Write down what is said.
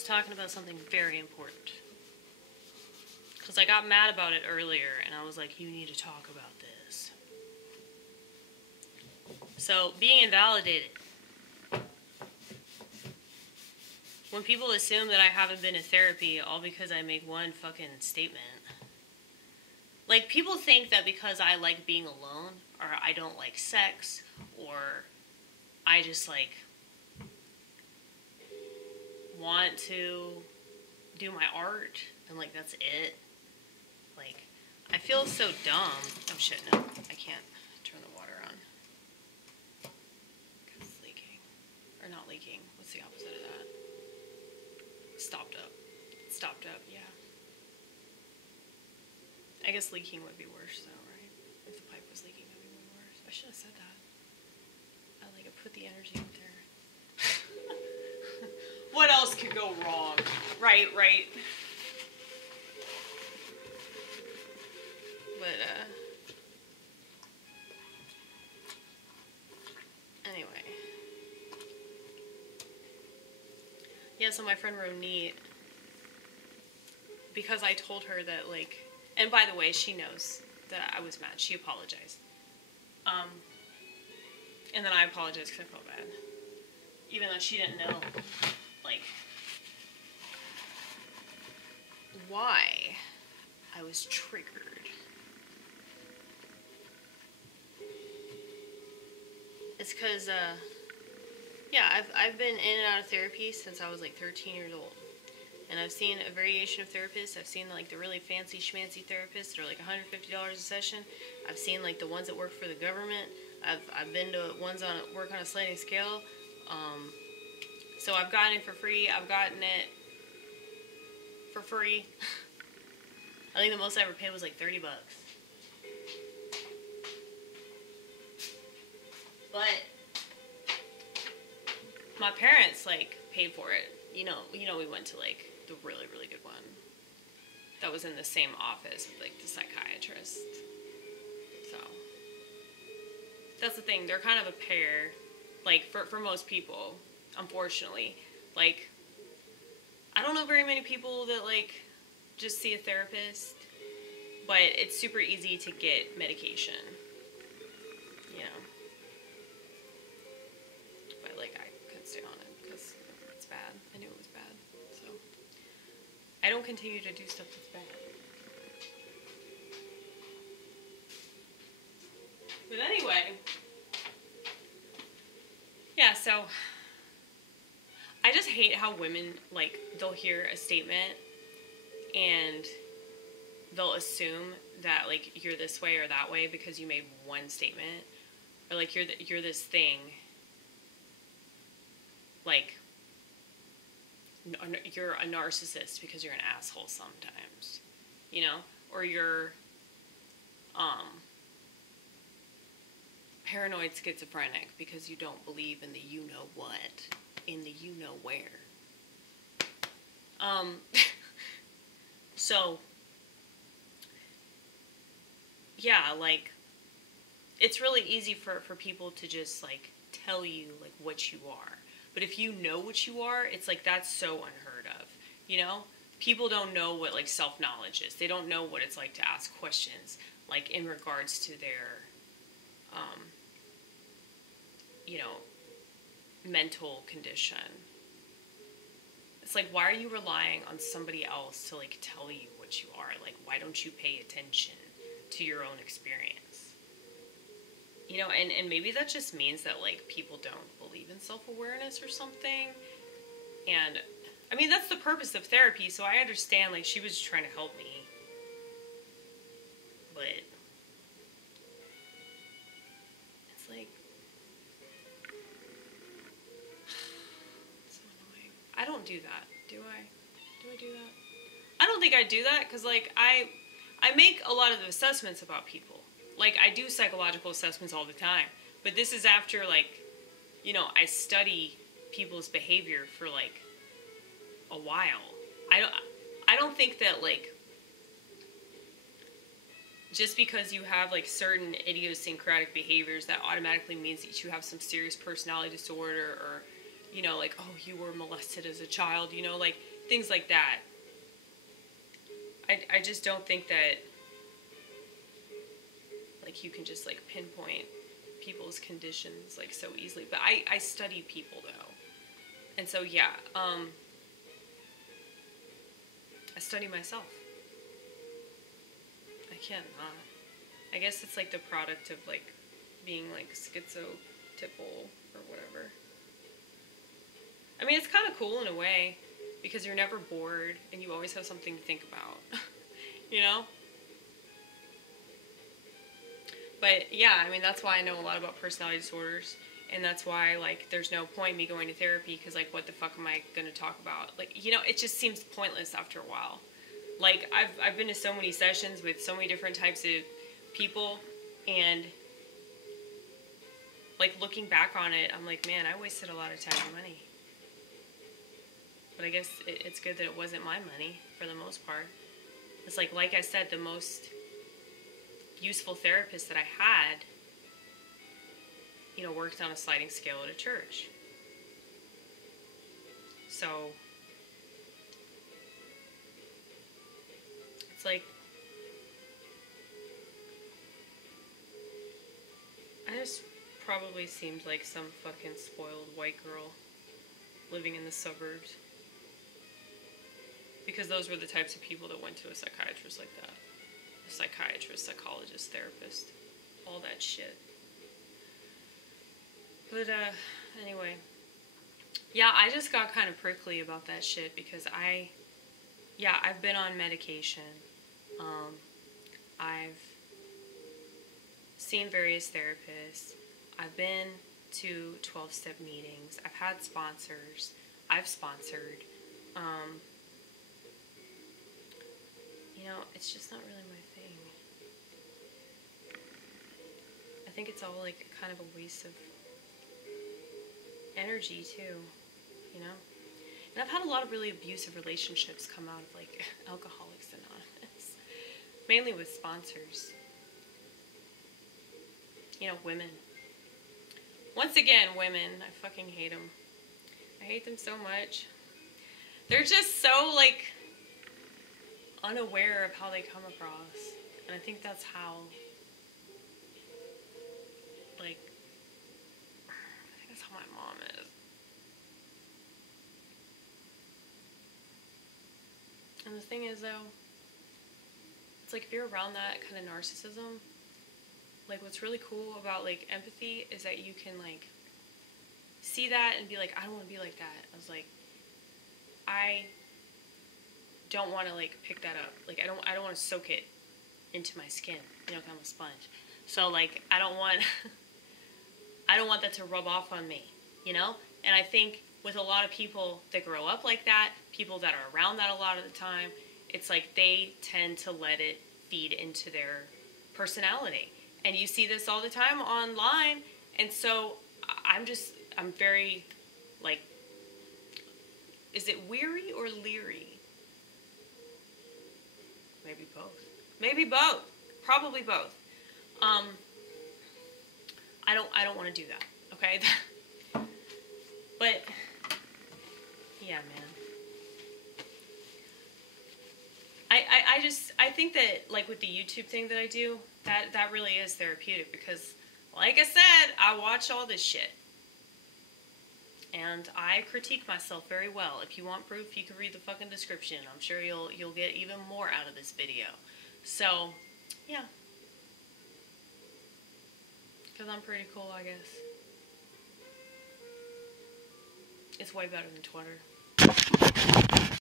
was talking about something very important. Because I got mad about it earlier, and I was like, you need to talk about this. So, being invalidated. When people assume that I haven't been in therapy all because I make one fucking statement. Like, people think that because I like being alone, or I don't like sex, or I just, like, want to do my art, and, like, that's it. Like, I feel so dumb. Oh, shit, no. I can't turn the water on. Because it's leaking. Or not leaking. What's the opposite of that? Stopped up. Stopped up, yeah. I guess leaking would be worse, though, right? If the pipe was leaking, that would be worse. I should have said that. I, like, put the energy in there. What else could go wrong? Right. But, anyway. Yeah, so my friend Ronit, because I told her that, like, and by the way, she knows that I was mad. She apologized. And then I apologized because I felt bad. Even though she didn't know, like, why I was triggered. It's because, yeah, I've been in and out of therapy since I was, like, 13 years old. And I've seen a variation of therapists. I've seen, like, the really fancy schmancy therapists that are, like, $150 a session. I've seen, like, the ones that work for the government. I've been to ones on work on a sliding scale. So I've gotten it for free. I've gotten it for free. I think the most I ever paid was, like, $30. But my parents, like, paid for it. You know, we went to, like, the really, really good one that was in the same office with, like, the psychiatrist. So that's the thing. They're kind of a pair, like, for most people, unfortunately. Like, I don't know very many people that, like, just see a therapist, but it's super easy to get medication, you know. But, like, I couldn't stay on it because it's bad. I knew it was bad, so I don't continue to do stuff that's bad. But anyway, yeah, so I just hate how women, like, they'll hear a statement and they'll assume that, like, you're this way or that way because you made one statement, or, like, you're this thing, like, you're a narcissist because you're an asshole sometimes, you know, or you're paranoid schizophrenic because you don't believe in the you-know-what, in the you-know-where. So, yeah, like, it's really easy for people to just, like, tell you, like, what you are. But if you know what you are, it's, like, that's so unheard of, you know? People don't know what, like, self-knowledge is. They don't know what it's like to ask questions, like, in regards to their, you know, mental condition. It's like, why are you relying on somebody else to, like, tell you what you are? Like, why don't you pay attention to your own experience? You know, and maybe that just means that, like, people don't believe in self-awareness or something. And, I mean, that's the purpose of therapy, so I understand, like, she was just trying to help me. But it's like, so annoying. I don't do that, do I? Do I do that? I don't think I do that, because, like, I make a lot of assessments about people. Like, I do psychological assessments all the time. But this is after, like, you know, I study people's behavior for, like, a while. I don't think that, like, just because you have, like, certain idiosyncratic behaviors, that automatically means that you have some serious personality disorder, or, you know, like, oh, you were molested as a child, you know, like, things like that. I just don't think that, like, you can just, like, pinpoint people's conditions, like, so easily. But I study people, though. And so, yeah, I study myself. I can't not. I guess it's, like, the product of, like, being, like, schizotypal or whatever. I mean, it's kind of cool in a way, because you're never bored, and you always have something to think about, you know? But, yeah, I mean, that's why I know a lot about personality disorders, and that's why, like, there's no point in me going to therapy, because, like, what the fuck am I going to talk about? Like, you know, it just seems pointless after a while. Like, I've been to so many sessions with so many different types of people, and, like, looking back on it, I'm like, man, I wasted a lot of time and money. But I guess it's good that it wasn't my money, for the most part. It's like I said, the most useful therapist that I had, you know, worked on a sliding scale at a church. So, it's like, I just probably seemed like some fucking spoiled white girl living in the suburbs. Because those were the types of people that went to a psychiatrist like that. A psychiatrist, psychologist, therapist. All that shit. But, anyway. Yeah, I just got kind of prickly about that shit because I've been on medication. I've seen various therapists. I've been to 12-step meetings. I've had sponsors. I've sponsored. You know, it's just not really my thing. I think it's all, like, kind of a waste of energy, too, you know? And I've had a lot of really abusive relationships come out of, like, Alcoholics Anonymous. Mainly with sponsors. You know, women. Once again, women. I fucking hate them. I hate them so much. They're just so, like, unaware of how they come across. And I think that's how, like, I think that's how my mom is. And the thing is, though, it's like if you're around that kind of narcissism, like, what's really cool about, like, empathy is that you can, like, see that and be like, I don't want to be like that. I was like, I don't want to, like, pick that up. Like, I don't want to soak it into my skin, you know, kind of a sponge. So, like, I don't want that to rub off on me, you know? And I think with a lot of people that grow up like that, people that are around that a lot of the time, it's like they tend to let it feed into their personality. And you see this all the time online, and so I'm very, like, is it weary or leery? Maybe both. Maybe both. Probably both. I don't want to do that, okay? But, yeah, man. I think that, like, with the YouTube thing that I do, that really is therapeutic because, like I said, I watch all this shit. And I critique myself very well. If you want proof, you can read the fucking description. I'm sure you'll get even more out of this video. So, yeah. Because I'm pretty cool, I guess. It's way better than Twitter.